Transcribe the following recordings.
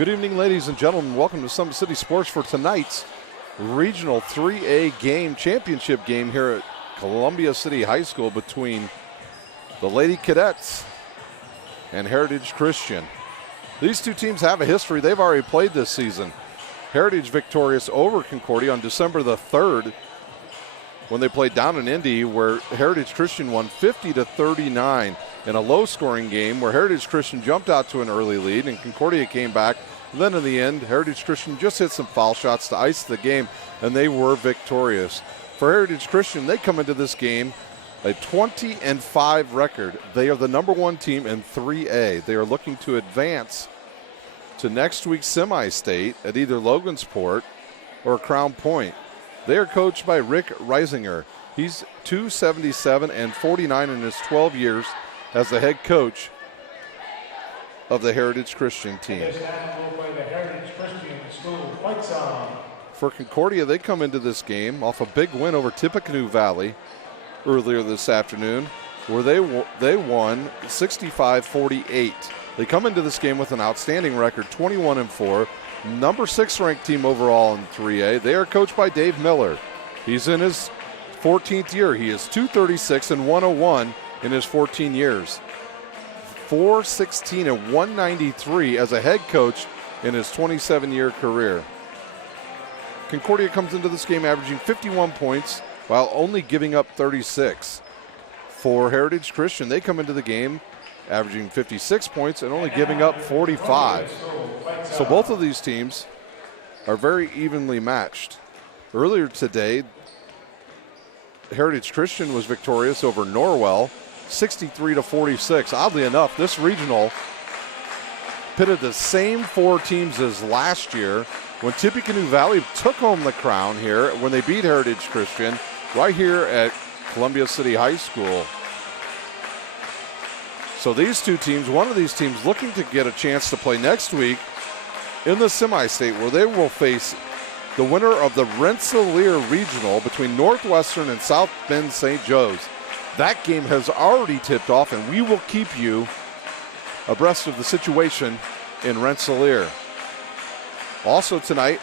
Good evening, ladies and gentlemen. Welcome to Summit City Sports for tonight's Regional 3A game, championship game here at Columbia City High School between the Lady Cadets and Heritage Christian. These two teams have a history. They've already played this season. Heritage victorious over Concordia on December the 3rd when they played down in Indy, where Heritage Christian won 50-39 in a low-scoring game where Heritage Christian jumped out to an early lead and Concordia came back. Then in the end, Heritage Christian just hit some foul shots to ice the game, and they were victorious. For Heritage Christian, they come into this game a 20-5 record. They are the number one team in 3A. They are looking to advance to next week's semi-state at either Logansport or Crown Point. They are coached by Rick Reisinger. He's 277 and 49 in his 12 years as the head coach of the Heritage Christian team. For Concordia, they come into this game off a big win over Tippecanoe Valley earlier this afternoon, where they won 65-48. They come into this game with an outstanding record, 21-4, number 6 ranked team overall in 3A. They are coached by Dave Miller. He's in his 14th year. He is 236 and 101 in his 14 years. 416 and 193 as a head coach in his 27-year career. Concordia comes into this game averaging 51 points while only giving up 36. For Heritage Christian, they come into the game averaging 56 points and only giving up 45. So both of these teams are very evenly matched. Earlier today, Heritage Christian was victorious over Norwell, 63-46. Oddly enough, this regional pitted the same 4 teams as last year when Tippecanoe Valley took home the crown here when they beat Heritage Christian right here at Columbia City High School. So these two teams, one of these teams looking to get a chance to play next week in the semi-state, where they will face the winner of the Rensselaer Regional between Northwestern and South Bend St. Joe's. That game has already tipped off, and we will keep you abreast of the situation in Rensselaer. Also tonight,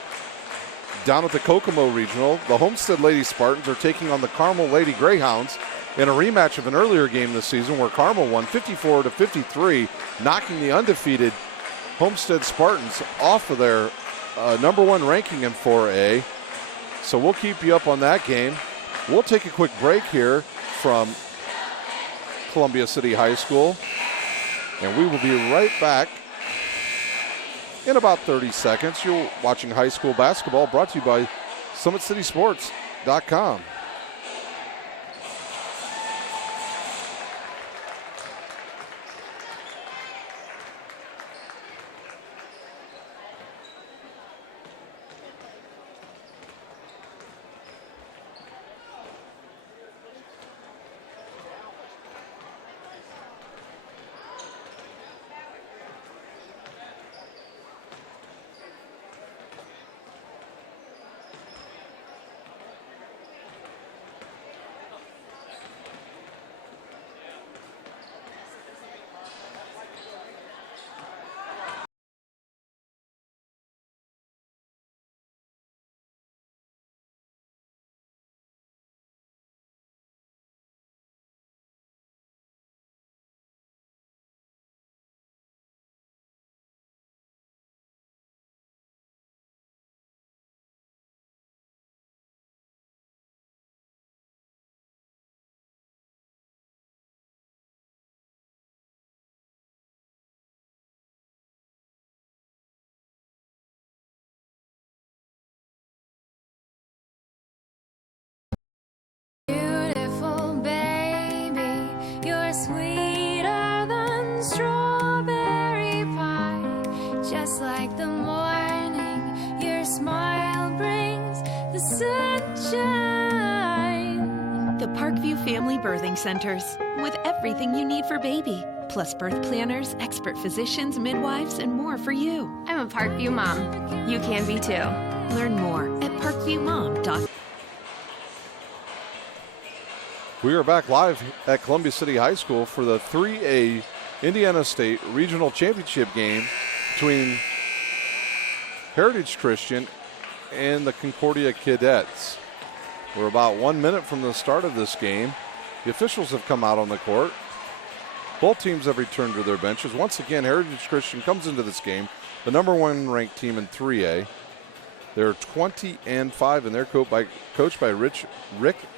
down at the Kokomo Regional, the Homestead Lady Spartans are taking on the Carmel Lady Greyhounds in a rematch of an earlier game this season where Carmel won 54-53, knocking the undefeated Homestead Spartans off of their number 1 ranking in 4A. So we'll keep you up on that game. We'll take a quick break here from Columbia City High School, and we will be right back in about 30 seconds. You're watching high school basketball brought to you by SummitCitySports.com. Family Birthing Centers, with everything you need for baby, plus birth planners, expert physicians, midwives, and more for you. I'm a Parkview mom. You can be too. Learn more at parkviewmom.com. We are back live at Columbia City High School for the 3A Indiana State Regional Championship game between Heritage Christian and the Concordia Cadets. We're about 1 minute from the start of this game. The officials have come out on the court. Both teams have returned to their benches. Once again, Heritage Christian comes into this game, the number 1 ranked team in 3A. They're 20-5, and they're coached by Rick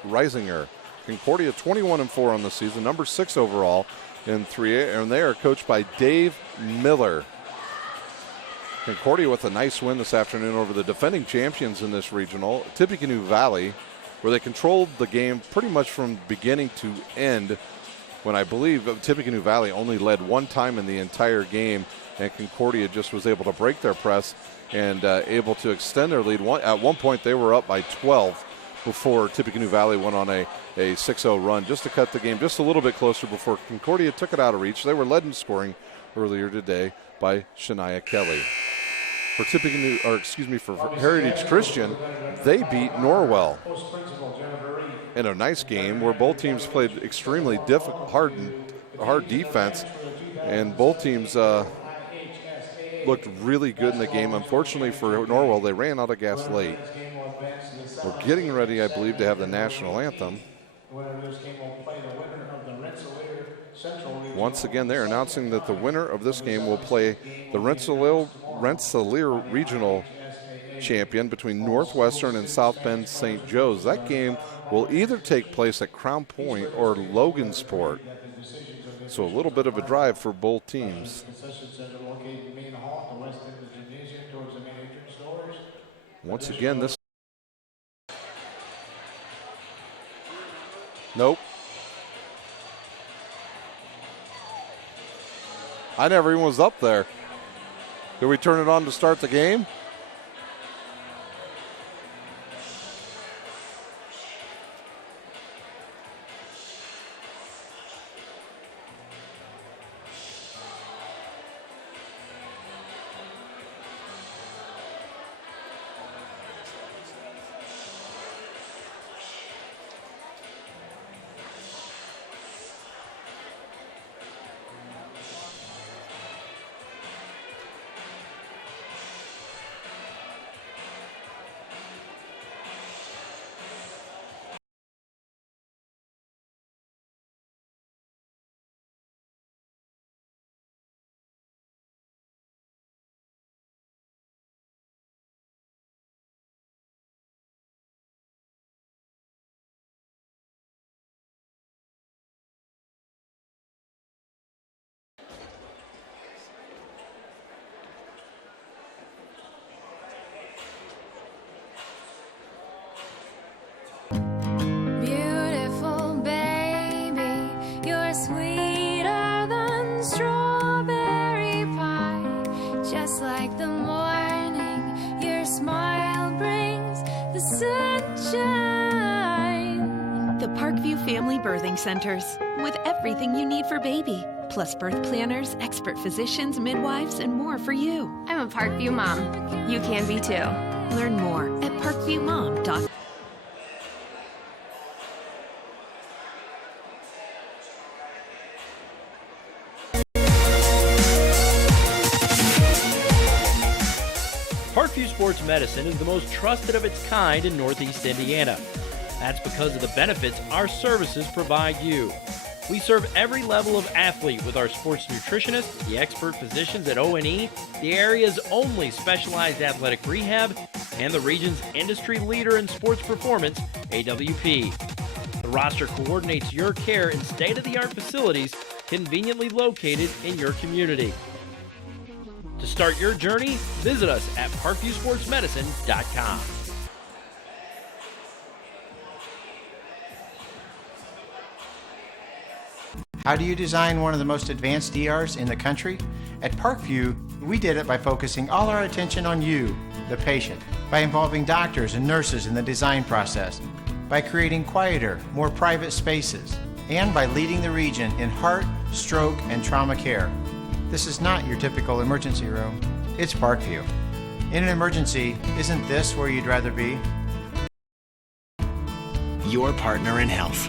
Reisinger. Concordia 21-4 on the season, number 6 overall in 3A, and they are coached by Dave Miller. Concordia with a nice win this afternoon over the defending champions in this regional, Tippecanoe Valley, where they controlled the game pretty much from beginning to end, when I believe Tippecanoe Valley only led one time in the entire game, and Concordia just was able to break their press and able to extend their lead. At one point, they were up by 12 before Tippecanoe Valley went on a 6-0 run just to cut the game just a little bit closer before Concordia took it out of reach. They were led in scoring earlier today by Shania Kelly. For for Heritage Christian, they beat Norwell in a nice game where both teams played extremely hard defense, and both teams looked really good in the game. Unfortunately for Norwell, they ran out of gas late. We're getting ready, I believe, to have the national anthem. Once again, they're announcing that the winner of this game will play the Rensselaer Regional Champion between Northwestern and South Bend St. Joe's. That game will either take place at Crown Point or Logansport. So a little bit of a drive for both teams. Once again, this. Nope. I never even was up there. Did we turn it on to start the game? Birthing centers with everything you need for baby, plus birth planners, expert physicians, midwives, and more for you. I'm a Parkview mom. You can be too. Learn more at parkviewmom.com. Parkview Sports Medicine is the most trusted of its kind in Northeast Indiana. That's because of the benefits our services provide you. We serve every level of athlete with our sports nutritionists, the expert physicians at O&E, the area's only specialized athletic rehab, and the region's industry leader in sports performance, AWP. The roster coordinates your care in state-of-the-art facilities conveniently located in your community. To start your journey, visit us at parkviewsportsmedicine.com. How do you design one of the most advanced ERs in the country? At Parkview, we did it by focusing all our attention on you, the patient, by involving doctors and nurses in the design process, by creating quieter, more private spaces, and by leading the region in heart, stroke, and trauma care. This is not your typical emergency room. It's Parkview. In an emergency, isn't this where you'd rather be? Your partner in health.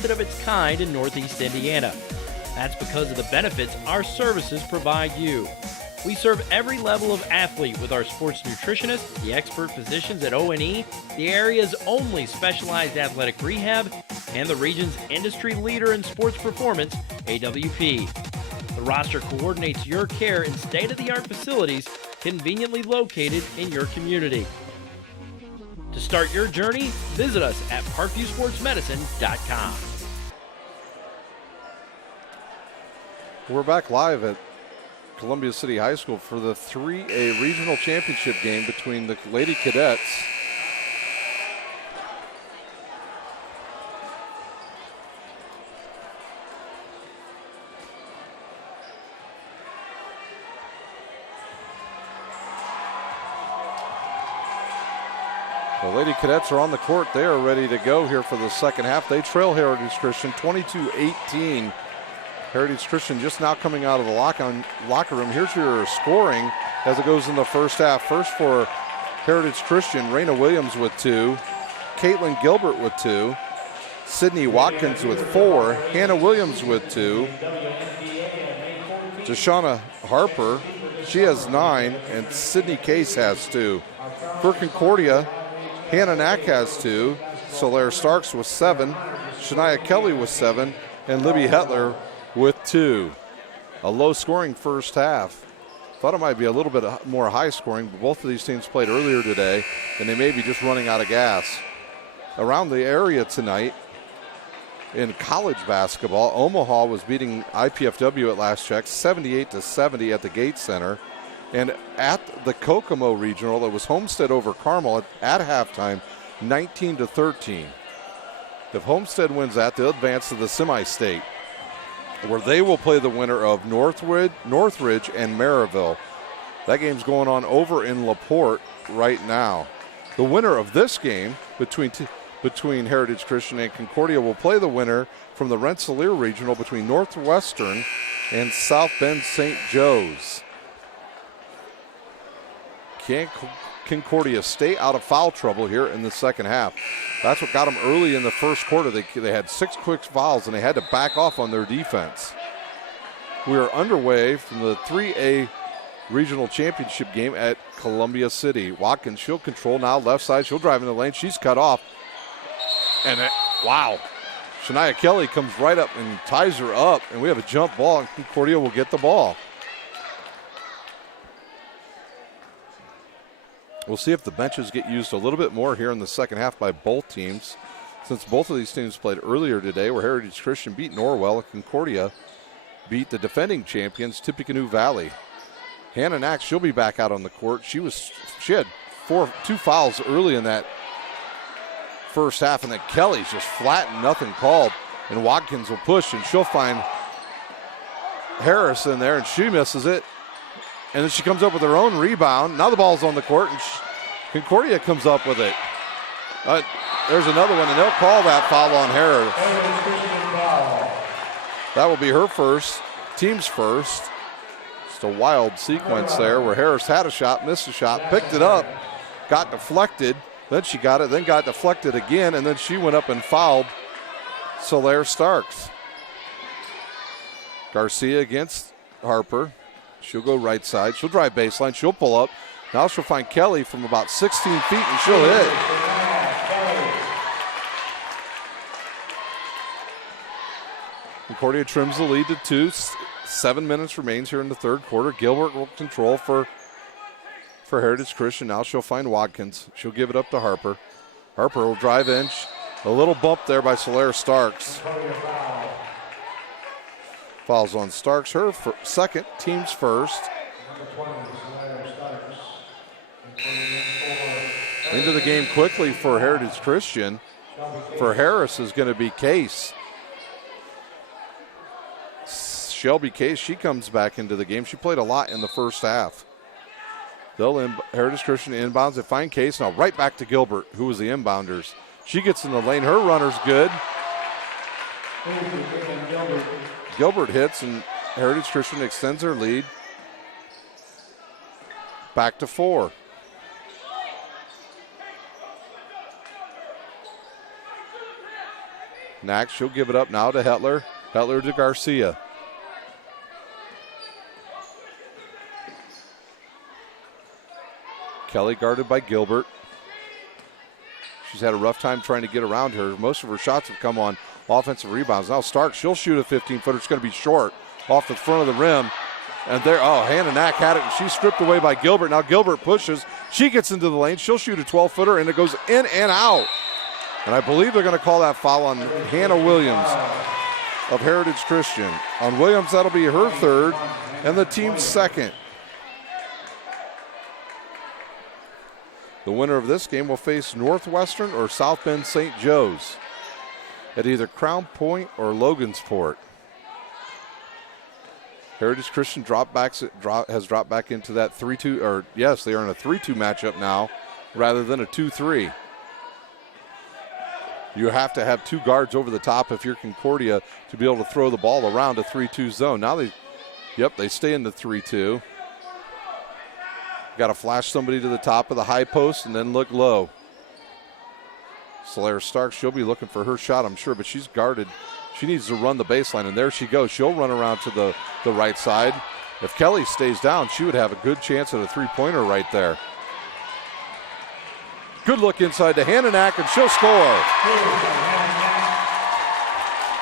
trusted of its kind in Northeast Indiana. That's because of the benefits our services provide you. We serve every level of athlete with our sports nutritionists, the expert physicians at O&E, the area's only specialized athletic rehab, and the region's industry leader in sports performance, AWP. The roster coordinates your care in state-of-the-art facilities conveniently located in your community. To start your journey, visit us at parkviewsportsmedicine.com. We're back live at Columbia City High School for the 3A Regional Championship game between the Lady Cadets The Lady Cadets are on the court. They are ready to go here for the second half. They trail Heritage Christian 22-18. Heritage Christian just now coming out of the locker room. Here's your scoring as it goes in the first half. First for Heritage Christian, Raina Williams with 2, Caitlin Gilbert with 2, Sydney Watkins with 4, Hannah Williams with 2, Deshauna Harper, she has 9, and Sydney Case has 2. For Concordia, Hannah Knack has 2, Solaire Starks with 7, Shania Kelly with 7, and Libby Hetler with 2. A low-scoring first half. Thought it might be a little bit more high-scoring, but both of these teams played earlier today, and they may be just running out of gas. Around the area tonight, in college basketball, Omaha was beating IPFW at last check, 78-70 at the Gates Center. And at the Kokomo Regional, it was Homestead over Carmel at halftime, 19-13. If Homestead wins that, they'll advance to the semi-state, where they will play the winner of Northridge and Maryville. That game's going on over in LaPorte right now. The winner of this game between Heritage Christian and Concordia will play the winner from the Rensselaer Regional between Northwestern and South Bend St. Joe's. Can Concordia stay out of foul trouble here in the second half? That's what got them early in the first quarter. They had 6 quick fouls, and they had to back off on their defense. We are underway from the 3A Regional Championship game at Columbia City. Watkins, she'll control now, left side. She'll drive in the lane. She's cut off. And wow. Shania Kelly comes right up and ties her up, and we have a jump ball, and Concordia will get the ball. We'll see if the benches get used a little bit more here in the second half by both teams, since both of these teams played earlier today, where Heritage Christian beat Norwell and Concordia beat the defending champions, Tippecanoe Valley. Hannah Knack, she'll be back out on the court. She had 2 fouls early in that first half, and then Kelly's just flat and nothing called, and Watkins will push, and she'll find Harris in there, and she misses it. And then she comes up with her own rebound. Now the ball's on the court, and Concordia comes up with it. There's another one, and they'll call that foul on Harris. That will be her first, team's first. Just a wild sequence there where Harris had a shot, missed a shot, picked it up, got deflected. Then she got it, then got deflected again, and then she went up and fouled Solaire Starks. Garcia against Harper. She'll go right side. She'll drive baseline. She'll pull up. Now she'll find Kelly from about 16 feet, and she'll hit. Concordia trims the lead to 2. 7 minutes remains here in the third quarter. Gilbert will control for Heritage Christian. Now she'll find Watkins. She'll give it up to Harper. Harper will drive in. A little bump there by Solaire Starks. Fouls on Starks, her second, team's first. Into the game quickly for Heritage Christian. For Harris is going to be Case. Shelby Case, she comes back into the game. She played a lot in the first half. Heritage Christian inbounds. They find Case. Now right back to Gilbert, who was the inbounders. She gets in the lane. Her runner's good. Gilbert hits, and Heritage Christian extends their lead back to 4. Knack, she'll give it up now to Hetler. Hetler to Garcia. Kelly guarded by Gilbert. She's had a rough time trying to get around her. Most of her shots have come on offensive rebounds. Now Stark, she'll shoot a 15-footer. It's going to be short off the front of the rim. And there, Hannah Knack had it, and she's stripped away by Gilbert. Now Gilbert pushes. She gets into the lane. She'll shoot a 12-footer, and it goes in and out. And I believe they're going to call that foul on Hannah Williams of Heritage Christian. On Williams, that'll be her third and the team's second. The winner of this game will face Northwestern or South Bend St. Joe's at either Crown Point or Logansport. Heritage Christian has dropped back into that 3-2, or yes, they are in a 3-2 matchup now rather than a 2-3. You have to have two guards over the top if you're Concordia to be able to throw the ball around a 3-2 zone. Now they stay in the 3-2. Got to flash somebody to the top of the high post and then look low. Solaire Stark, she'll be looking for her shot, I'm sure, but she's guarded. She needs to run the baseline, and there she goes. She'll run around to the right side. If Kelly stays down, she would have a good chance at a three-pointer right there. Good look inside to Hannah Knack, and she'll score.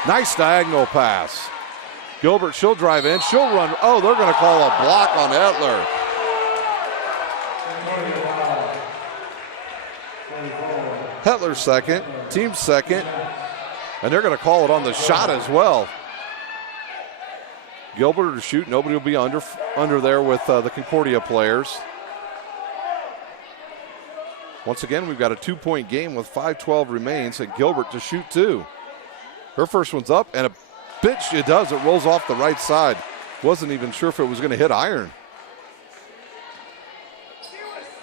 Nice diagonal pass. Gilbert, she'll drive in. She'll run. Oh, they're going to call a block on Etler. Hetler's second, team's second, and they're going to call it on the shot as well. Gilbert to shoot. Nobody will be under there with the Concordia players. Once again, we've got a 2-point game with 5:12 remains, and Gilbert to shoot two. Her first one's up, and a bitch it does. It rolls off the right side. Wasn't even sure if it was going to hit iron.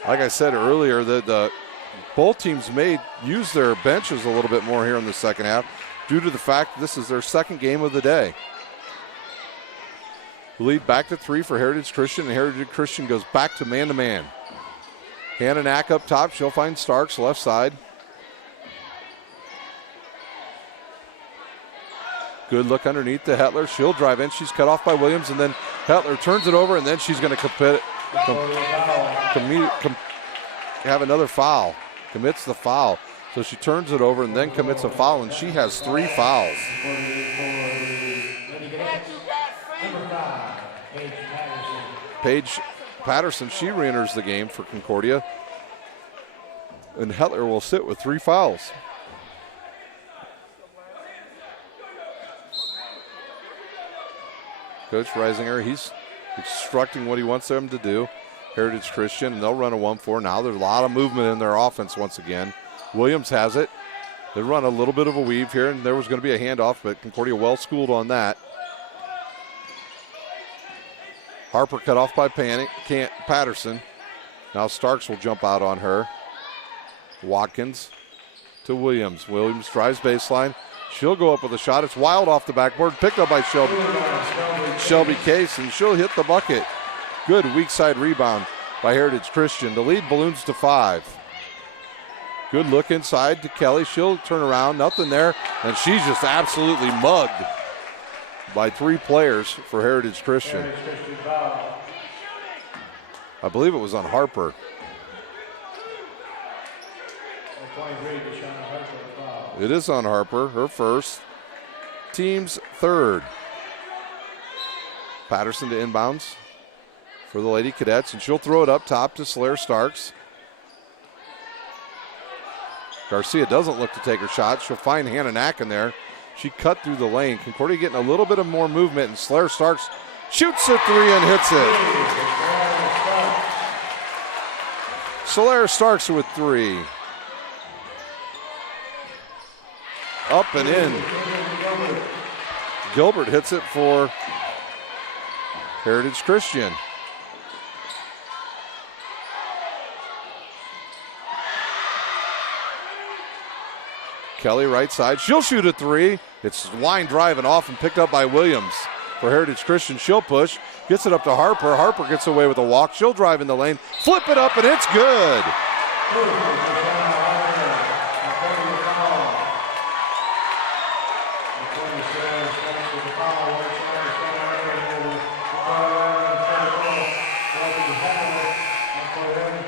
Like I said earlier, both teams may use their benches a little bit more here in the second half due to the fact that this is their second game of the day. Lead back to three for Heritage Christian, and Heritage Christian goes back to man-to-man. Hannah Knack up top. She'll find Starks left side. Good look underneath to Hetler. She'll drive in. She's cut off by Williams, and then Hetler turns it over, and then she's going to have another foul. Commits the foul. So she turns it over and then commits a foul, and she has 3 fouls. Paige Patterson, she re-enters the game for Concordia. And Hetler will sit with 3 fouls. Coach Reisinger, he's instructing what he wants them to do. Heritage Christian, and they'll run a 1-4. Now there's a lot of movement in their offense once again. Williams has it. They run a little bit of a weave here, and there was going to be a handoff, but Concordia well schooled on that. Harper cut off by Patterson. Now Starks will jump out on her. Watkins to Williams. Williams drives baseline. She'll go up with a shot. It's wild off the backboard. Picked up by Shelby Case, and she'll hit the bucket. Good weak side rebound by Heritage Christian. The lead balloons to 5. Good look inside to Kelly. She'll turn around. Nothing there. And she's just absolutely mugged by 3 players for Heritage Christian. I believe it was on Harper. It is on Harper, her first. Team's third. Patterson to inbounds for the Lady Cadets, and she'll throw it up top to Solaire Starks. Garcia doesn't look to take her shot. She'll find Hannah Knack in there. She cut through the lane. Concordia getting a little bit of more movement, and Solaire Starks shoots a 3 and hits it. Solaire Starks with 3. Up and in. Gilbert hits it for Heritage Christian. Kelly right side. She'll shoot a 3. It's line driving off and picked up by Williams for Heritage Christian. She'll push. Gets it up to Harper. Harper gets away with a walk. She'll drive in the lane. Flip it up, and it's good.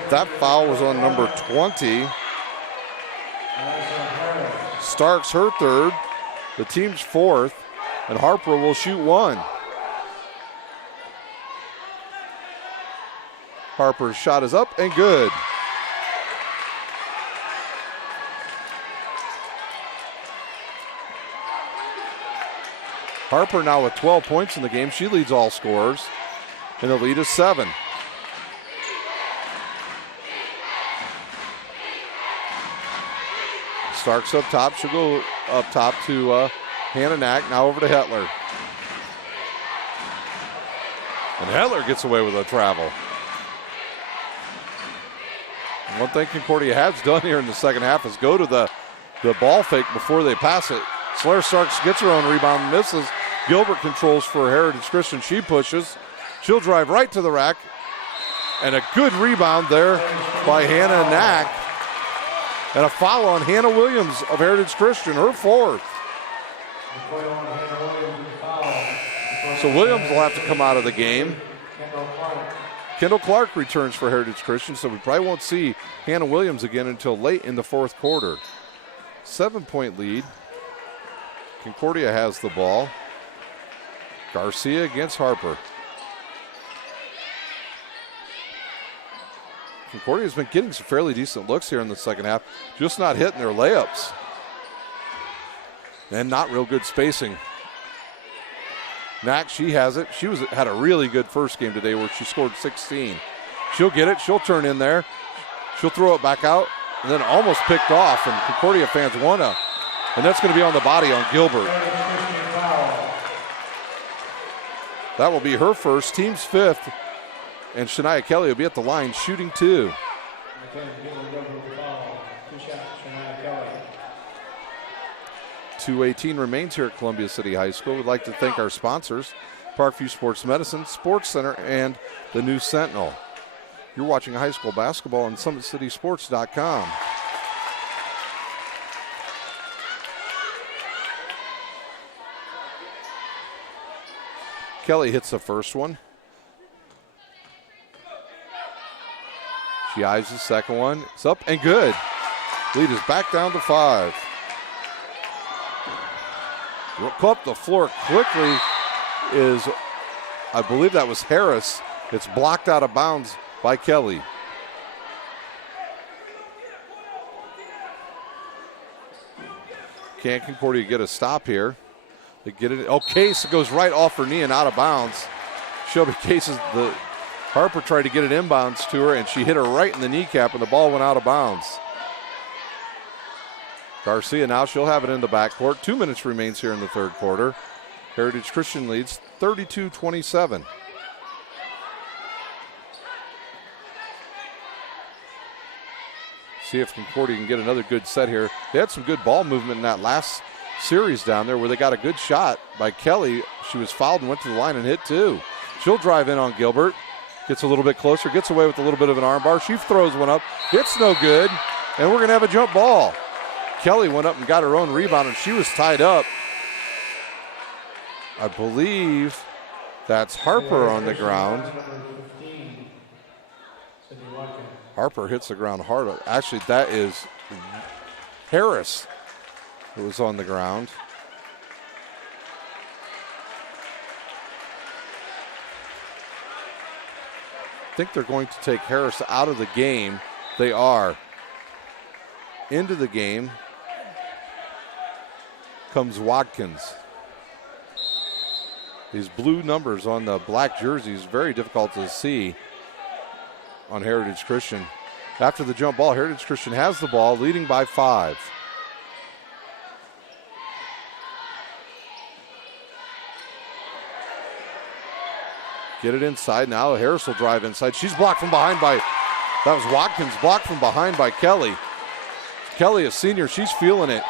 That foul was on number 20. Starks her third, the team's fourth, and Harper will shoot one. Harper's shot is up and good. Harper now with 12 points in the game. She leads all scorers, and the lead is 7. Starks up top. She'll go up top to Hannah Knack. Now over to Hetler. And Hetler gets away with a travel. One thing Concordia has done here in the second half is go to the ball fake before they pass it. Slayer Starks gets her own rebound, misses. Gilbert controls for Heritage Christian. She pushes. She'll drive right to the rack. And a good rebound there by Hannah Knack. And a foul on Hannah Williams of Heritage Christian, her fourth. So Williams will have to come out of the game. Kendall Clark returns for Heritage Christian, so we probably won't see Hannah Williams again until late in the fourth quarter. 7-point lead. Concordia has the ball. Garcia against Harper. Concordia's been getting some fairly decent looks here in the second half, just not hitting their layups. And not real good spacing. Knack, she has it. She had a really good first game today where she scored 16. She'll get it. She'll turn in there. She'll throw it back out, and then almost picked off, and Concordia fans want to. And that's going to be on the body on Gilbert. That will be her first, team's fifth. And Shania Kelly will be at the line shooting 2. 2:18 remains here at Columbia City High School. We'd like to thank our sponsors, Parkview Sports Medicine, Sports Center, and the New Sentinel. You're watching high school basketball on SummitCitySports.com. Kelly hits the first one. She eyes the second one. It's up and good. Lead is back down to 5. Go up the floor quickly is, I believe that was Harris. It's blocked out of bounds by Kelly. Can Concordia get a stop here? They get it. Oh, Case goes right off her knee and out of bounds. Shelby Case is the Harper tried to get it inbounds to her, and she hit her right in the kneecap, and the ball went out of bounds. Garcia now, she'll have it in the backcourt. 2 minutes remains here in the third quarter. Heritage Christian leads 32-27. See if Concordia can get another good set here. They had some good ball movement in that last series down there where they got a good shot by Kelly. She was fouled and went to the line and hit 2. She'll drive in on Gilbert. Gets a little bit closer, gets away with a little bit of an arm bar. She throws one up. It's no good, and we're going to have a jump ball. Kelly went up and got her own rebound, and she was tied up. I believe that's Harper on the ground. Harper hits the ground hard. Actually, that is Harris who was on the ground. I think they're going to take Harris out of the game. They are. Into the game comes Watkins. These blue numbers on the black jerseys, very difficult to see on Heritage Christian. After the jump ball, Heritage Christian has the ball, leading by 5. Get it inside now. Harris will drive inside. She's blocked from behind by, that was Watkins, blocked from behind by Kelly. Kelly, a senior, she's feeling it.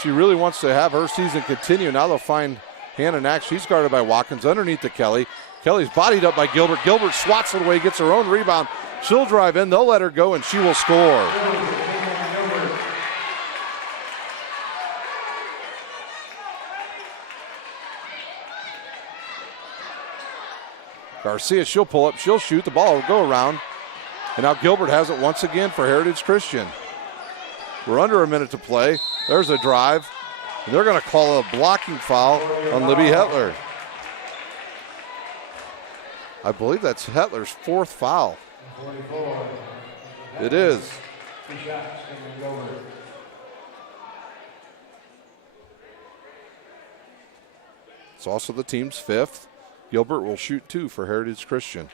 She really wants to have her season continue. Now they'll find Hannah Knack. She's guarded by Watkins underneath to Kelly. Kelly's bodied up by Gilbert. Gilbert swats it away, gets her own rebound. She'll drive in. They'll let her go, and she will score. Garcia, she'll pull up. She'll shoot. The ball will go around. And now Gilbert has it once again for Heritage Christian. We're under a minute to play. There's a drive. And they're going to call a blocking foul on Libby Hetler. I believe that's Hetler's 4th foul. It is. It's also the team's 5th. Gilbert will shoot 2 for Heritage Christian.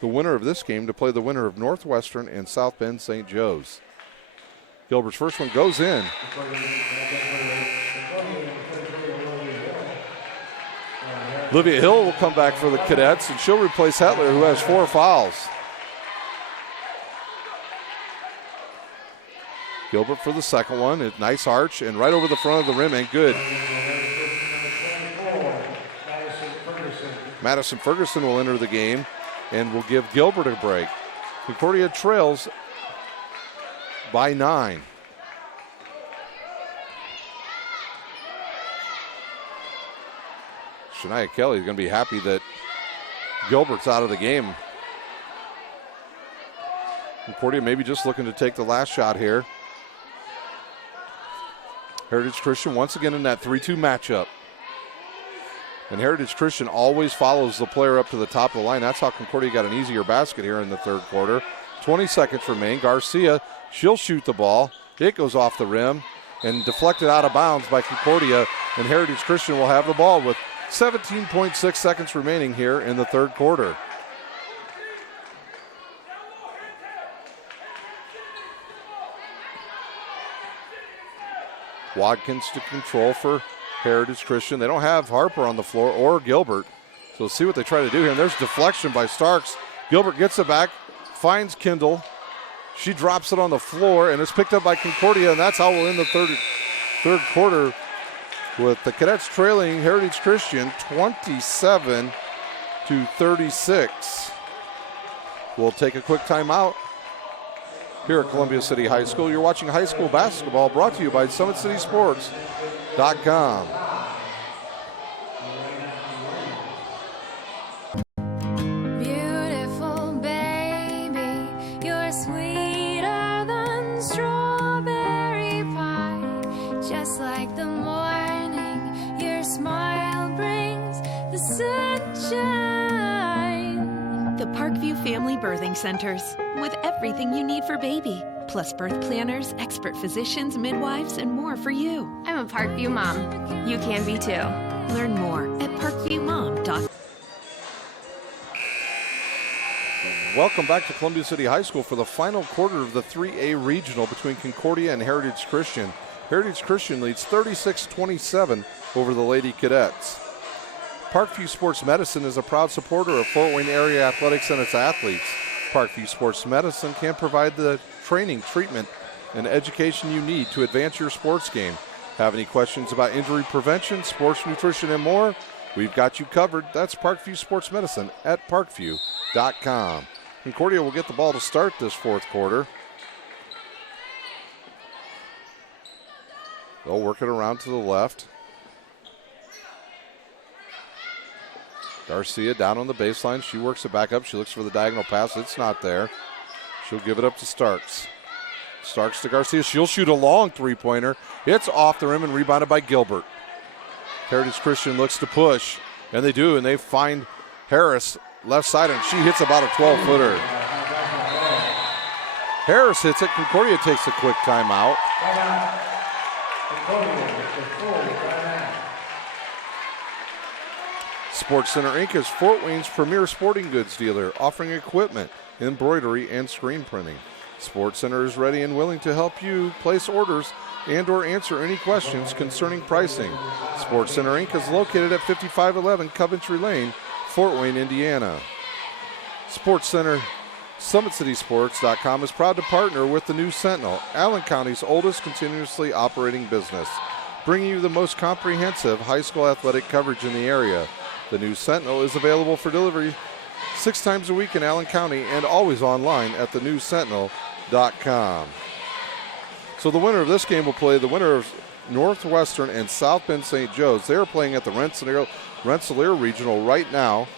The winner of this game to play the winner of Northwestern and South Bend St. Joe's. Gilbert's first one goes in. Olivia Hill will come back for the Cadets, and she'll replace Hetler, who has 4 fouls. Gilbert for the second one. A nice arch, and right over the front of the rim, and good. Madison Ferguson will enter the game and will give Gilbert a break. Concordia trails by 9. Shania Kelly is going to be happy that Gilbert's out of the game. Concordia maybe just looking to take the last shot here. Heritage Christian once again in that 3-2 matchup. And Heritage Christian always follows the player up to the top of the line. That's how Concordia got an easier basket here in the third quarter. 20 seconds remain. Garcia, she'll shoot the ball. It goes off the rim and deflected out of bounds by Concordia. And Heritage Christian will have the ball with 17.6 seconds remaining here in the third quarter. Watkins to control for Heritage Christian. They don't have Harper on the floor or Gilbert. So we'll see what they try to do here. And there's deflection by Starks. Gilbert gets it back, finds Kendall. She drops it on the floor, and it's picked up by Concordia, and that's how we'll end the third quarter with the Cadets trailing Heritage Christian 27-36. We'll take a quick timeout here at Columbia City High School. You're watching high school basketball brought to you by SummitCitySports.com. Beautiful baby, you're sweeter than strawberry pie. Just like the morning, your smile brings the sunshine. The Parkview Family Birthing Centers, with everything you need for baby, plus birth planners, expert physicians, midwives, and more for you. I'm a Parkview mom. You can be too. Learn more at parkviewmom.com. Welcome back to Columbia City High School for the final quarter of the 3A regional between Concordia and Heritage Christian. Heritage Christian leads 36-27 over the Lady Cadets. Parkview Sports Medicine is a proud supporter of Fort Wayne area athletics and its athletes. Parkview Sports Medicine can provide the training, treatment, and education you need to advance your sports game. Have any questions about injury prevention, sports nutrition, and more? We've got you covered. That's Parkview Sports Medicine at parkview.com. Concordia will get the ball to start this fourth quarter. They'll work it around to the left. Garcia down on the baseline. She works it back up. She looks for the diagonal pass. It's not there. She'll give it up to Starks. Starks to Garcia. She'll shoot a long three-pointer. It's off the rim and rebounded by Gilbert. Heritage Christian looks to push, and they do, and they find Harris left side, and she hits about a 12-footer. Harris hits it. Concordia takes a quick timeout. Sports Center Inc. is Fort Wayne's premier sporting goods dealer, offering equipment, embroidery, and screen printing. Sports Center is ready and willing to help you place orders and or answer any questions concerning pricing. Sports Center Inc. is located at 5511 Coventry Lane, Fort Wayne, Indiana. Sports Center SummitCitySports.com is proud to partner with the News Sentinel, Allen County's oldest continuously operating business, bringing you the most comprehensive high school athletic coverage in the area. The News Sentinel is available for delivery 6 times a week in Allen County and always online at thenewssentinel.com. So the winner of this game will play the winner of Northwestern and South Bend St. Joe's. They are playing at the Rensselaer Regional right now,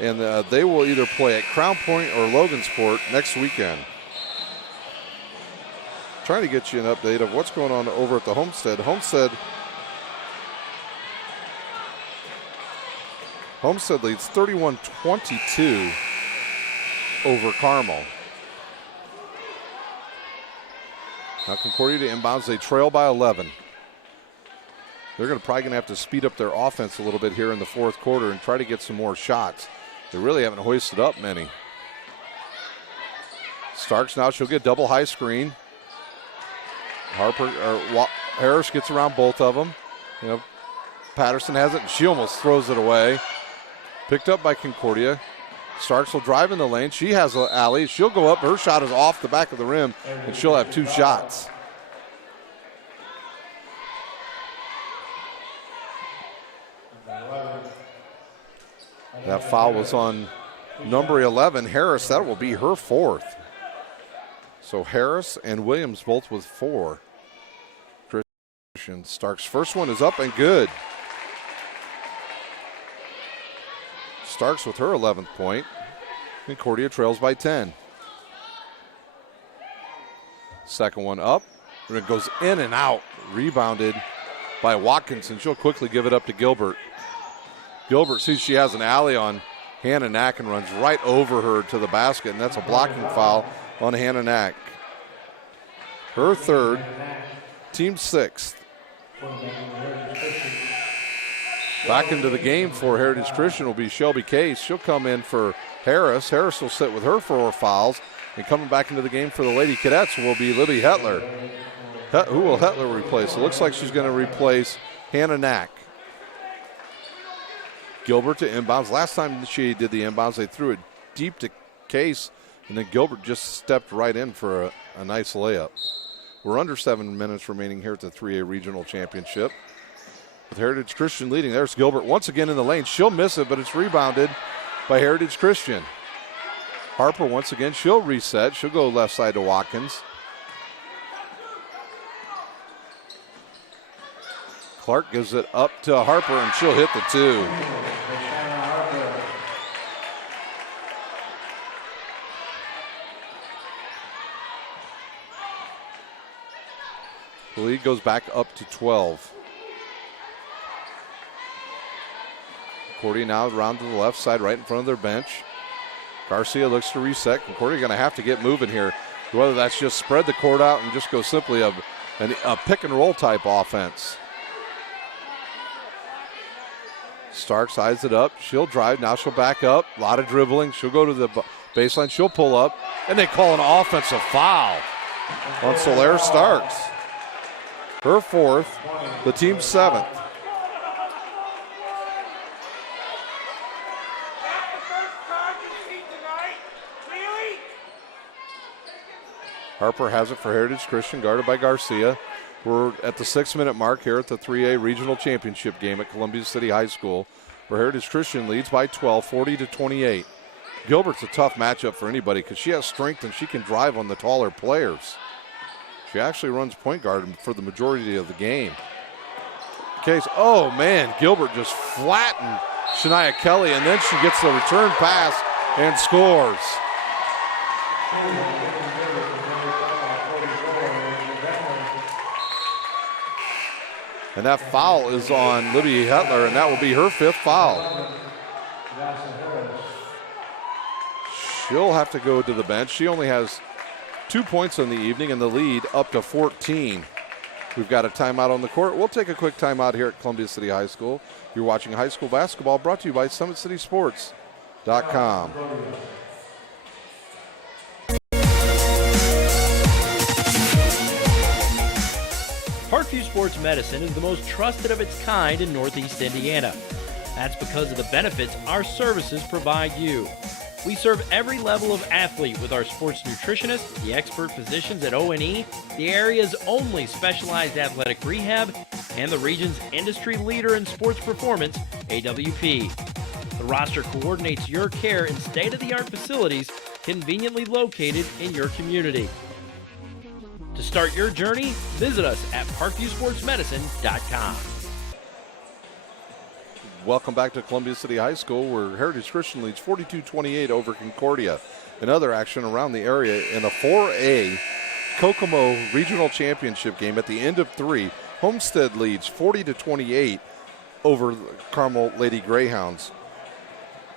and they will either play at Crown Point or Logansport next weekend. trying to get you an update of what's going on over at the Homestead. Homestead leads 31-22 over Carmel. Now Concordia to inbounds. They trail by 11. They're probably going to have to speed up their offense a little bit here in the fourth quarter and try to get some more shots. They really haven't hoisted up many. Starks now, she'll get double high screen. Harris gets around both of them. Patterson has it, and she almost throws it away. Picked up by Concordia. Starks will drive in the lane. She has an alley. She'll go up. Her shot is off the back of the rim, and she'll have 2 shots. That foul was on number 11, Harris. That will be her 4th. So Harris and Williams both with 4. Christian Starks' first one is up and good. Starks with her 11th point. Concordia trails by 10. Second one up. And it goes in and out. Rebounded by Watkins, and she'll quickly give it up to Gilbert. Gilbert sees she has an alley on Hannah Knack and runs right over her to the basket, and that's a blocking foul on Hannah Knack. Her 3rd, team 6th. Back into the game for Heritage Christian will be Shelby Case. She'll come in for Harris. Harris will sit with her 4 fouls. And coming back into the game for the Lady Cadets will be Libby Hetler. Who will Hetler replace? It looks like she's going to replace Hannah Knack. Gilbert to inbounds. Last time she did the inbounds, they threw it deep to Case, and then Gilbert just stepped right in for a nice layup. We're under 7 minutes remaining here at the 3A Regional Championship. With Heritage Christian leading, there's Gilbert once again in the lane. She'll miss it, but it's rebounded by Heritage Christian. Harper once again, she'll reset. She'll go left side to Watkins. Clark gives it up to Harper, and she'll hit the 2. The lead goes back up to 12. Concordia now around to the left side, right in front of their bench. Garcia looks to reset. Concordia going to have to get moving here. Whether that's just spread the court out and just go simply a pick and roll type offense. Starks eyes it up. She'll drive. Now she'll back up. A lot of dribbling. She'll go to the baseline. She'll pull up. And they call an offensive foul on Solaire Starks. Her 4th, the team's 7th. Harper has it for Heritage Christian, guarded by Garcia. We're at the 6-minute mark here at the 3A Regional Championship game at Columbia City High School, where Heritage Christian leads by 12, 40-28. Gilbert's a tough matchup for anybody because she has strength and she can drive on the taller players. She actually runs point guard for the majority of the game. Case, oh man, Gilbert just flattened Shania Kelly, and then she gets the return pass and scores. And that foul is on Libby Hetler, and that will be her 5th foul. She'll have to go to the bench. She only has 2 points on the evening, and the lead up to 14. We've got a timeout on the court. We'll take a quick timeout here at Columbia City High School. You're watching high school basketball, brought to you by SummitCitySports.com. Parkview Sports Medicine is the most trusted of its kind in Northeast Indiana. That's because of the benefits our services provide you. We serve every level of athlete with our sports nutritionists, the expert physicians at O&E, the area's only specialized athletic rehab, and the region's industry leader in sports performance, AWP. The roster coordinates your care in state-of-the-art facilities conveniently located in your community. To start your journey, visit us at parkviewsportsmedicine.com. Welcome back to Columbia City High School, where Heritage Christian leads 42-28 over Concordia. In other action around the area in the 4A Kokomo Regional Championship game at the end of 3. Homestead leads 40-28 over Carmel Lady Greyhounds.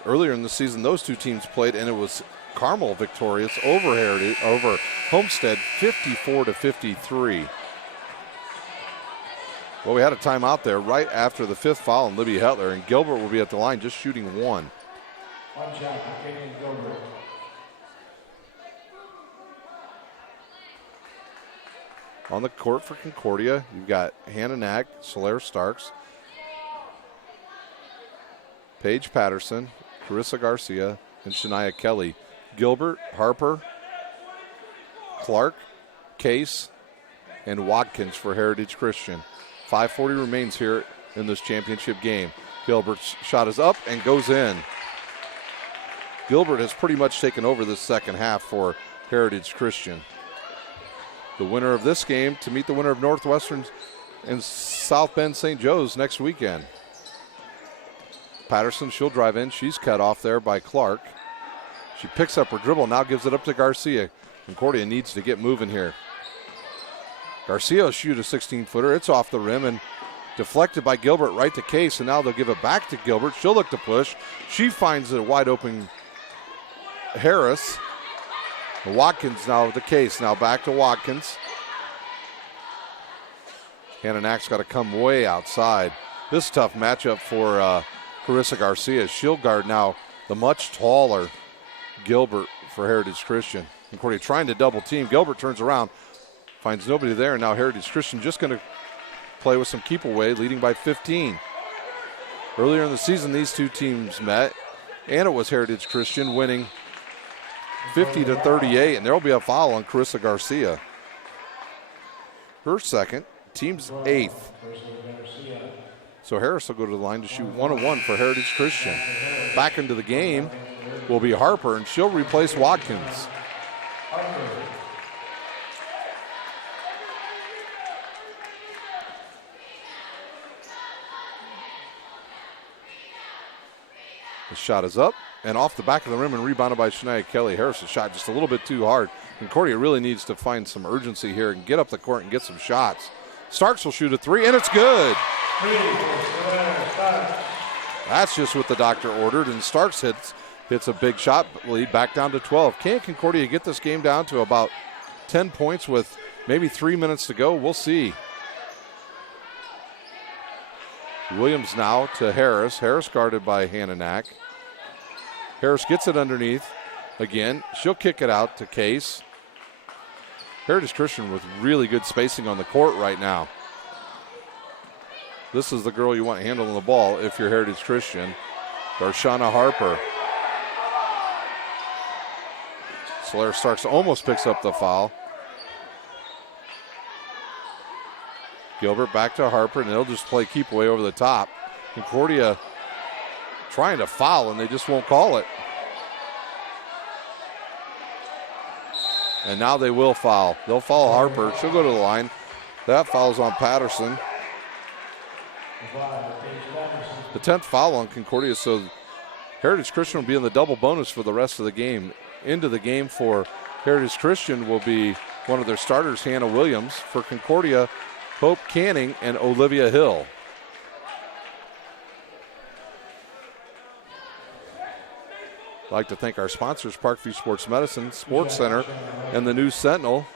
Earlier in the season, those two teams played, and it was Carmel victorious over Homestead 54-53. Well, we had a timeout there right after the 5th foul on Libby Hetler, and Gilbert will be at the line just shooting 1. On the court for Concordia, you've got Hannah Knack, Solaire Starks, Paige Patterson, Carissa Garcia, and Shania Kelly. Gilbert, Harper, Clark, Case, and Watkins for Heritage Christian. 5:40 remains here in this championship game. Gilbert's shot is up and goes in. Gilbert has pretty much taken over this second half for Heritage Christian. The winner of this game to meet the winner of Northwestern and South Bend St. Joe's next weekend. Patterson, she'll drive in. She's cut off there by Clark. She picks up her dribble, now gives it up to Garcia. Concordia needs to get moving here. Garcia will shoot a 16-footer. It's off the rim and deflected by Gilbert right to Case, and now they'll give it back to Gilbert. She'll look to push. She finds a wide open Harris. Watkins now with the Case. Now back to Watkins. Hannah Knack's got to come way outside. This is a tough matchup for Carissa Garcia. She'll guard now the much taller Gilbert for Heritage Christian. Concordia trying to double team. Gilbert turns around, finds nobody there, and now Heritage Christian just going to play with some keep away, leading by 15. Earlier in the season, these two teams met, and it was Heritage Christian winning 50-38, and there will be a foul on Carissa Garcia. Her second, team's 8th. So Harris will go to the line to shoot 1-1 for Heritage Christian. Back into the game will be Harper, and she'll replace Watkins. The shot is up and off the back of the rim and rebounded by Shania Kelly. Harris's shot just a little bit too hard. Concordia really needs to find some urgency here and get up the court and get some shots. Starks will shoot a 3, and it's good. That's just what the doctor ordered, and Starks hits a big shot lead back down to 12. Can Concordia get this game down to about 10 points with maybe 3 minutes to go? We'll see. Williams now to Harris. Harris guarded by Hannah Knack. Harris gets it underneath. Again, she'll kick it out to Case. Heritage Christian with really good spacing on the court right now. This is the girl you want handling the ball if you're Heritage Christian. Darshana Harper. Solaire Starks almost picks up the foul. Gilbert back to Harper, and they'll just play keep away over the top. Concordia trying to foul, and they just won't call it. And now they will foul. They'll foul Harper. She'll go to the line. That foul's on Patterson. The 10th foul on Concordia, so Heritage Christian will be in the double bonus for the rest of the game. Into the game for Heritage Christian will be one of their starters, Hannah Williams. For Concordia, Hope Canning and Olivia Hill. I'd like to thank our sponsors, Parkview Sports Medicine, Sports Center, and the News Sentinel.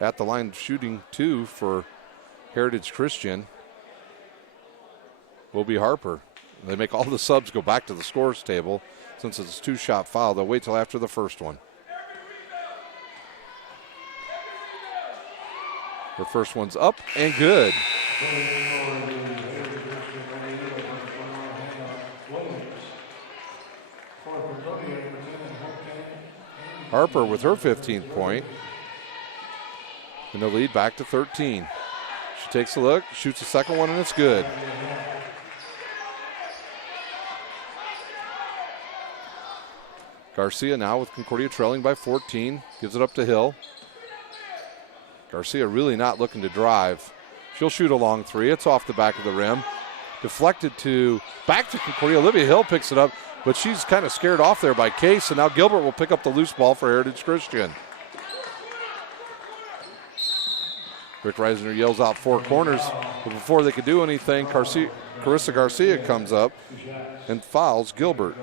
At the line shooting 2 for Heritage Christian will be Harper. They make all the subs go back to the scores table since it's a 2-shot foul. They'll wait till after the first one. The first one's up and good. Harper with her 15th point. And the lead back to 13. She takes a look, shoots the second one, and it's good. Garcia now with Concordia trailing by 14. Gives it up to Hill. Garcia really not looking to drive. She'll shoot a long 3. It's off the back of the rim. Deflected back to Concordia. Olivia Hill picks it up. but she's kind of scared off there by Case, and now Gilbert will pick up the loose ball for Heritage Christian. Rick Reisner yells out 4 corners, but before they could do anything, Carissa Garcia comes up and fouls Gilbert.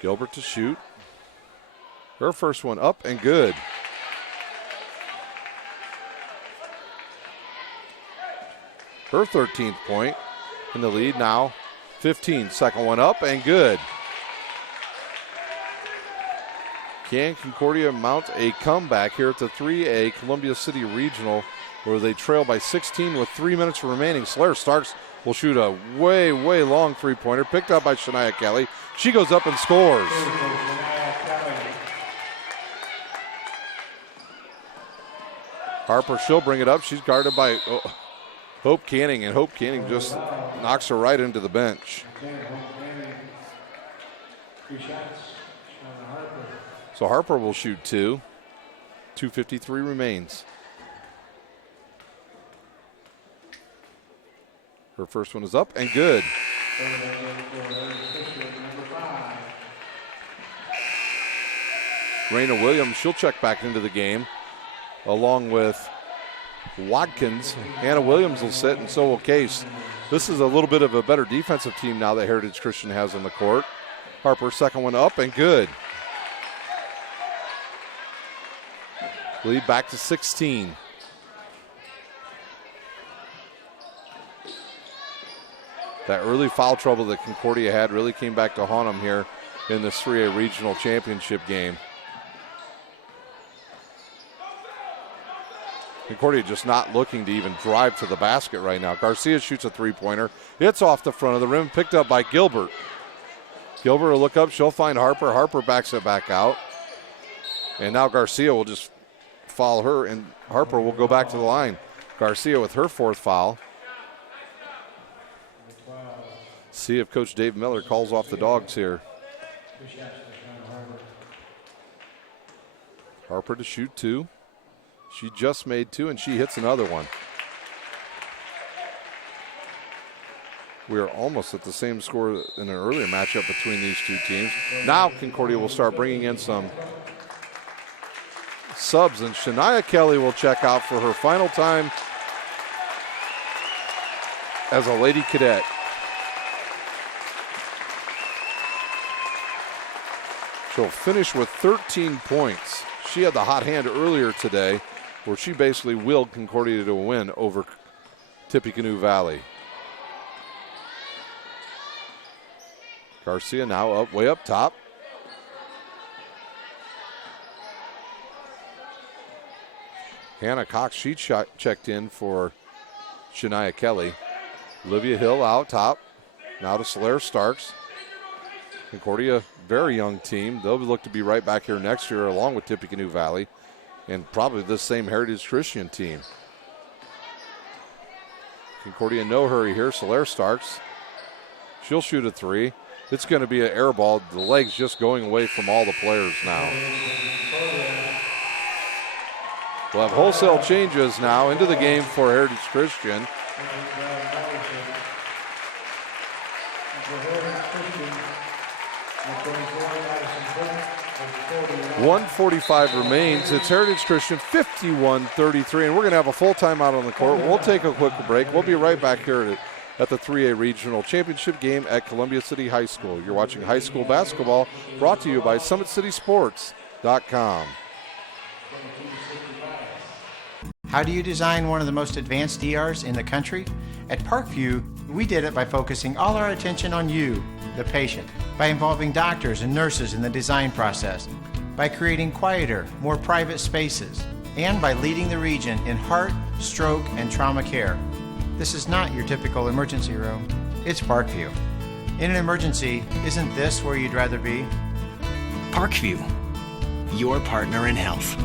Gilbert to shoot. Her first one up and good. Her 13th point in the lead now 15. Second one up and good. Can Concordia mount a comeback here at the 3A Columbia City Regional, where they trail by 16 with 3 minutes remaining? Slayer Starks will shoot a way, way long three-pointer, picked up by Shania Kelly. She goes up and scores. Harper, she'll bring it up. She's guarded by Hope Canning, and Hope Canning just knocks her right into the bench. So Harper will shoot 2. 2:53 remains. Her first one is up and good. Raina Williams, she'll check back into the game along with Watkins. Hannah Williams will sit, and so will Case. This is a little bit of a better defensive team now that Heritage Christian has on the court. Harper, second one up and good. Lead back to 16. That early foul trouble that Concordia had really came back to haunt them here in this 3A regional championship game. Concordia just not looking to even drive to the basket right now. Garcia shoots a three-pointer. It's off the front of the rim, picked up by Gilbert. Gilbert will look up. She'll find Harper. Harper backs it back out. And now Garcia will just foul her, and Harper will go back to the line. Garcia with her 4th foul. See if Coach Dave Miller calls off the dogs here. Harper to shoot 2. She just made 2, and she hits another one. We are almost at the same score in an earlier matchup between these two teams. Now Concordia will start bringing in some subs, and Shania Kelly will check out for her final time as a Lady Cadet. She'll finish with 13 points. She had the hot hand earlier today, where she basically willed Concordia to a win over Tippecanoe Valley. Garcia now up, way up top. Hannah Cox, she checked in for Shania Kelly. Olivia Hill out top. Now to Slayer Starks. Concordia, very young team. They'll look to be right back here next year along with Tippecanoe Valley and probably the same Heritage Christian team. Concordia in no hurry here. Slayer Starks. She'll shoot a 3. It's going to be an air ball. The legs just going away from all the players now. We'll have wholesale changes now into the game for Heritage Christian. .145 remains. It's Heritage Christian 51-33, and we're going to have a full timeout on the court. We'll take a quick break. We'll be right back here at the 3A Regional Championship game at Columbia City High School. You're watching high school basketball, brought to you by SummitCitySports.com. How do you design one of the most advanced ERs in the country? At Parkview, we did it by focusing all our attention on you, the patient, by involving doctors and nurses in the design process, by creating quieter, more private spaces, and by leading the region in heart, stroke, and trauma care. This is not your typical emergency room. It's Parkview. In an emergency, isn't this where you'd rather be? Parkview, your partner in health.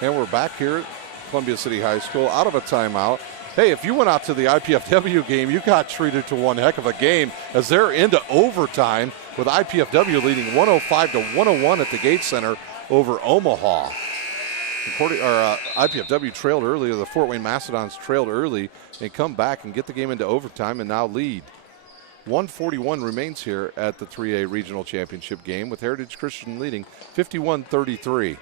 And we're back here at Columbia City High School out of a timeout. Hey, if you went out to the IPFW game, you got treated to one heck of a game as they're into overtime with IPFW leading 105-101 at the Gates Center over Omaha. Concordia or IPFW trailed earlier. The Fort Wayne Mastodons trailed early and come back and get the game into overtime and now lead. 1:41 remains here at the 3A Regional Championship game with Heritage Christian leading 51-33.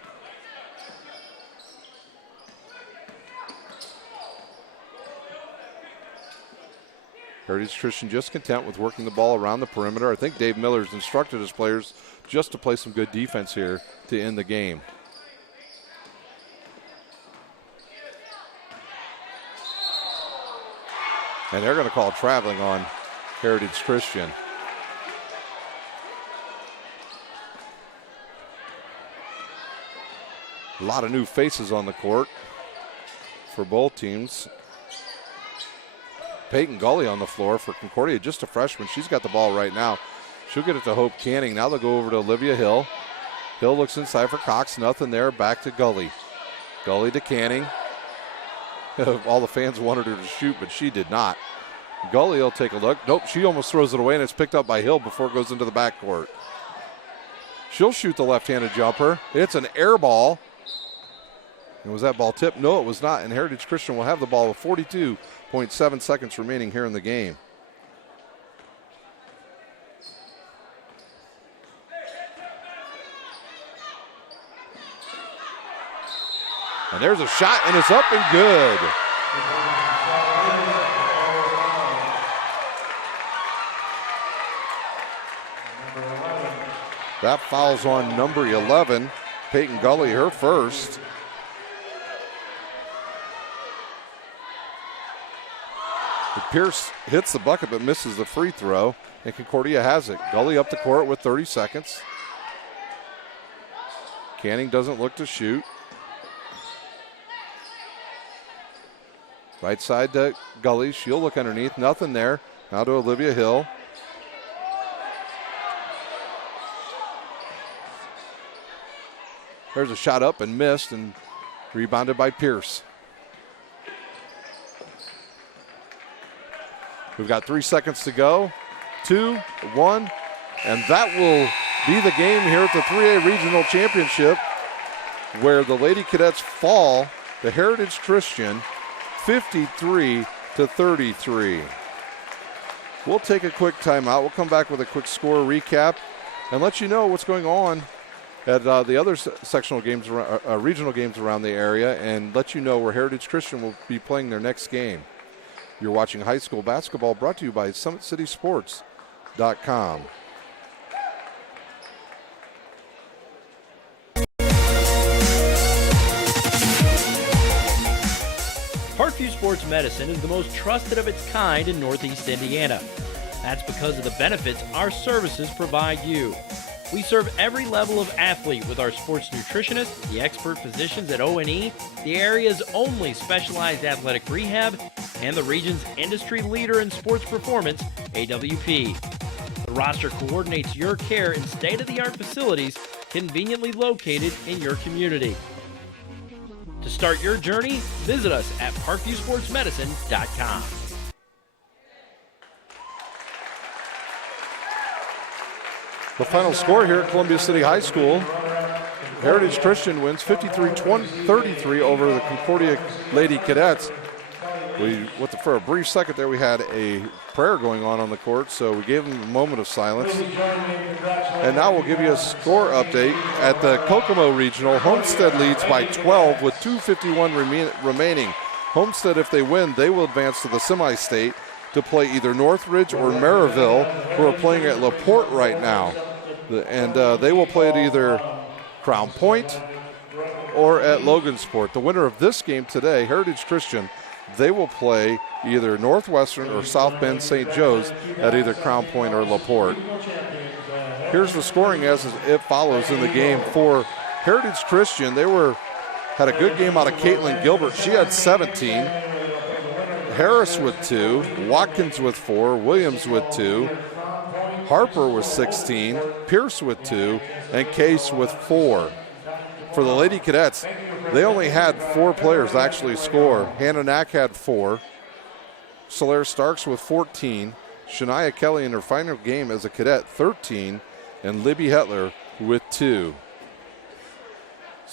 Heritage Christian just content with working the ball around the perimeter. I think Dave Miller's instructed his players just to play some good defense here to end the game. And they're going to call traveling on Heritage Christian. A lot of new faces on the court for both teams. Peyton Gully on the floor for Concordia, just a freshman. She's got the ball right now. She'll get it to Hope Canning. Now they'll go over to Olivia Hill. Hill looks inside for Cox. Nothing there. Back to Gully. Gully to Canning. All the fans wanted her to shoot, but she did not. Gully will take a look. Nope, she almost throws it away, and it's picked up by Hill before it goes into the backcourt. She'll shoot the left-handed jumper. It's an air ball. And was that ball tipped? No, it was not. And Heritage Christian will have the ball with 42.7 seconds remaining here in the game. And there's a shot, and it's up and good. That foul's on number 11, Peyton Gully, her first. Pierce hits the bucket but misses the free throw, and Concordia has it. Gully up the court with 30 seconds. Canning doesn't look to shoot. Right side to Gully. She'll look underneath. Nothing there. Now to Olivia Hill. There's a shot up and missed and rebounded by Pierce. We've got 3 seconds to go. 2, 1, and that will be the game here at the 3A Regional Championship, where the Lady Cadets fall to Heritage Christian 53-33. We'll take a quick timeout. We'll come back with a quick score recap and let you know what's going on at the other sectional games, regional games around the area, and let you know where Heritage Christian will be playing their next game. You're watching high school basketball, brought to you by SummitCitySports.com. Parkview Sports Medicine is the most trusted of its kind in Northeast Indiana. That's because of the benefits our services provide you. We serve every level of athlete with our sports nutritionists, the expert physicians at O&E, the area's only specialized athletic rehab, and the region's industry leader in sports performance, AWP. The roster coordinates your care in state-of-the-art facilities conveniently located in your community. To start your journey, visit us at parkviewsportsmedicine.com. The final score here at Columbia City High School, Heritage Christian wins 53-33 over the Concordia Lady Cadets. For a brief second there, we had a prayer going on the court, so we gave them a moment of silence. And now we'll give you a score update. At the Kokomo Regional, Homestead leads by 12 with 2:51 remaining. Homestead, if they win, they will advance to the semi-state to play either Northridge or Maryville, who are playing at LaPorte right now. And they will play at either Crown Point or at Logansport. The winner of this game today, Heritage Christian, they will play either Northwestern or South Bend St. Joe's at either Crown Point or LaPorte. Here's the scoring as it follows in the game. For Heritage Christian, they had a good game out of Caitlin Gilbert. She had 17. Harris with 2, Watkins with 4, Williams with 2, Harper with 16, Pierce with 2, and Case with 4. For the Lady Cadets, they only had 4 players actually score. Hannah Knack had 4, Solaire Starks with 14, Shania Kelly in her final game as a cadet 13, and Libby Hetler with 2.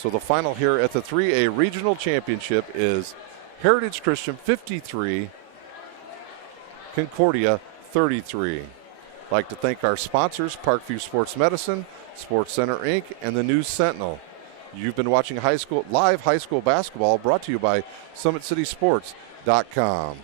So the final here at the 3A Regional Championship is Heritage Christian 53, Concordia 33. I'd like to thank our sponsors, Parkview Sports Medicine, Sports Center Inc., and the News Sentinel. You've been watching live high school basketball brought to you by SummitCitySports.com.